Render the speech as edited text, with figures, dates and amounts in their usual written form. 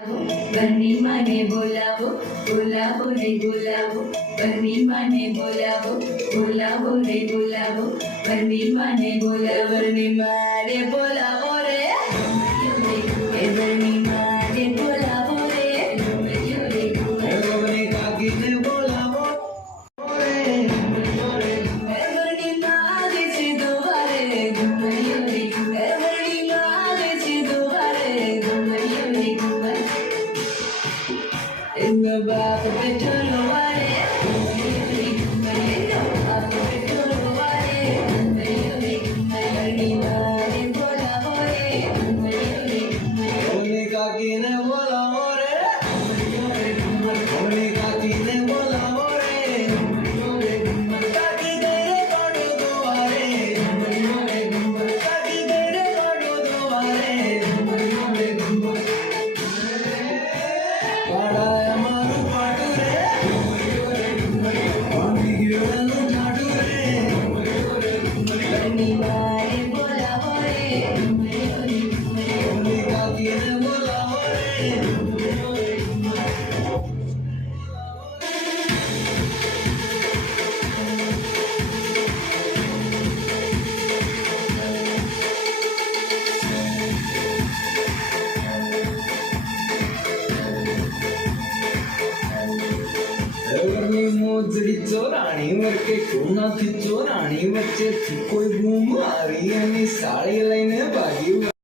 બની માને બોલાવો બોલાવો રે બોલાવો બની માને બોલાવો બોલાવો રે બોલાવો બની માને બોલાવો બની માને બોલાવો રે એ બની માને બોલાવો રે બની કાકીને બોલાવો રે બની માને છે દોવારે ઘુમૈયો રે બની માને છે દોવારે ઘુમૈયો રે એનો બાપ બેઠો વારે ઘુમૈયો બાપ બેઠો વારે બની માને બોલાવો રે બની કાકીને બોલાવો રે બની કાકીને બોલાવો રે કાકી ગઈ રે કોડો દોવારે કાકી ગઈ રે કોડો દોવારે પાડાય મારું પાડું રે પાણી ગીરવાનું ઝાડું રે બની માને બોલાવો રે બની કાકીને બોલાવો રે ઘરની મોજડી ચોરાણી વચ્ચે કોનાથી ચોરાણી વચ્ચેથી કોઈ બૂમ મારી એની સાડી લઈને ભાગી